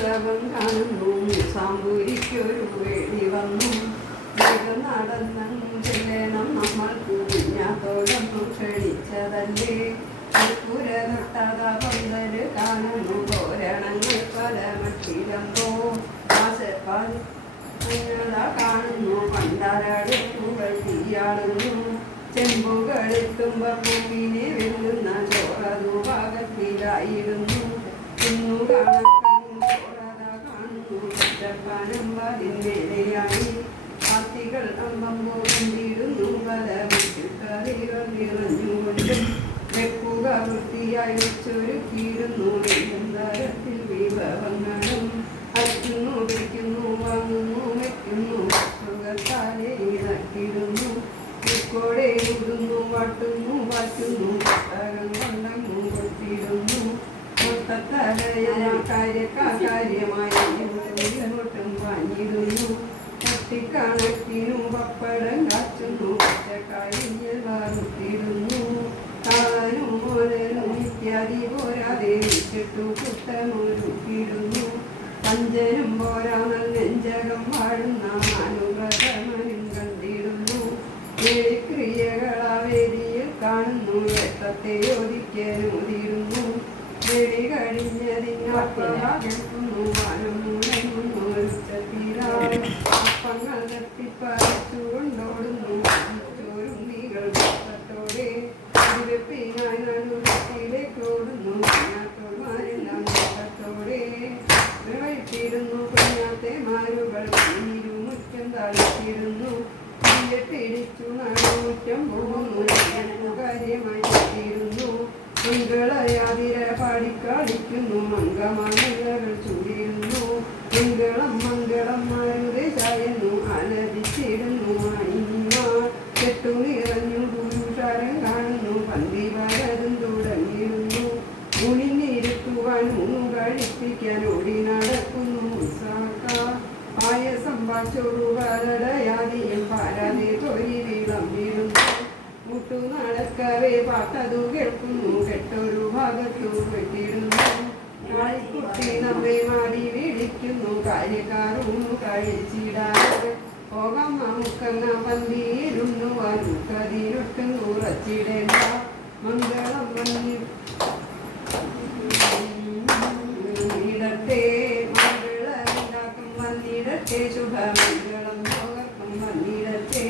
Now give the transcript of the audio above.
ഉത്സവം കാണുന്നു സാമ്പൂരിക്കൊരു വേളി വന്നു വേഗം നടന്നു ചെല്ലണം നമ്മൾക്ക് കുഞ്ഞാത്തോടൊന്നും ക്ഷണിച്ചതല്ലേ പുര തൊട്ടത പന്തൽ കാണുന്നു തോരണങ്ങൾ പല മട്ടിലമ്പോ കാണുന്നു പണ്ടാരടുപ്പുകൾ തീയാടുന്നു ചെമ്പുകളെത്തുമ്പോ പൂവിനെ വെല്ലുന്ന ചോറതു ഭാഗത്തിലായിരുന്നു ഇന്നു ചോറത കാണുന്നു പച്ചപ്പാനം അതിന്മേലെയായി പാത്തികൾ അമ്പമ്പോ കണ്ടിടുന്നു. പല മുറ്റുകറികൾ നിറഞ്ഞുകൊണ്ടും വെക്കുക വൃത്തിയായി വെച്ചൊരുക്കിയിരുന്നു തരത്തിൽ വിഭവങ്ങളും അറ്റുന്നു പിടിക്കുന്നു വാങ്ങുന്നു വെക്കുന്നു. സുഖത്താലെ ഇണക്കിടുന്നു ഇക്കോടെ ഇടുന്നു വാട്ടുന്നു വാറ്റുന്നു. പുസ്തകം കൊണ്ടങ്ങും പപ്പടം കാച്ചുന്നു പച്ചക്കാരിഞ്ഞൽ വാറുത്തിടുന്നു കാനും മോലനും ഇത്യാദി പോരാതെ വിട്ടിട്ടു കുത്തമൊരുക്കിടുന്നു പഞ്ചനും പോരാ നെഞ്ചകം വാഴുന്ന മാനുകമനും കണ്ടിടുന്നു. ക്രിയകളാ വേദിയിൽ കാണുന്നു രക്തത്തെ ഒരിക്കലുതിരുന്നു വെടി കഴിഞ്ഞതിനപ്പുറ കേൾക്കുന്നു വാനം മുടങ്ങുന്നു വഴിത്തിരുന്നു കുഞ്ഞാത്തെ മാരുകൾ. മുറ്റം താഴ്ത്തിയിരുന്നു. ഇടിച്ചു നടുമുറ്റം പോകുന്നു കാര്യമായി തീരുന്നു മംഗളയാതിര പാടിക്കാടിക്കുന്നു മംഗമാലകൾ കഴിപ്പിക്കാൻ ഓടി നടക്കുന്നു ഉത്സാഹ പായസം വാച്ചോറു വരടയാതിയും പാരാതെ തൊരി വിളമ്പിടുന്നു മുട്ടു നടക്കവേ പാട്ടതു കേൾക്കുന്നു. കെട്ടൊരു ഭാഗത്തു വെട്ടിടുന്നു കുട്ടി നമ്മെ മാടി വിളിക്കുന്നു. കാര്യക്കാരും കഴിച്ചിടാതെ പോകാം. നമുക്കെന്ന പന്തിയിരുന്നു വനുക്കതിനൊട്ടും ഉറച്ചിടേണ്ട മംഗളം മഞ്ഞു ചുടമംഗളം പകർന്നു മന്ദിരത്തെ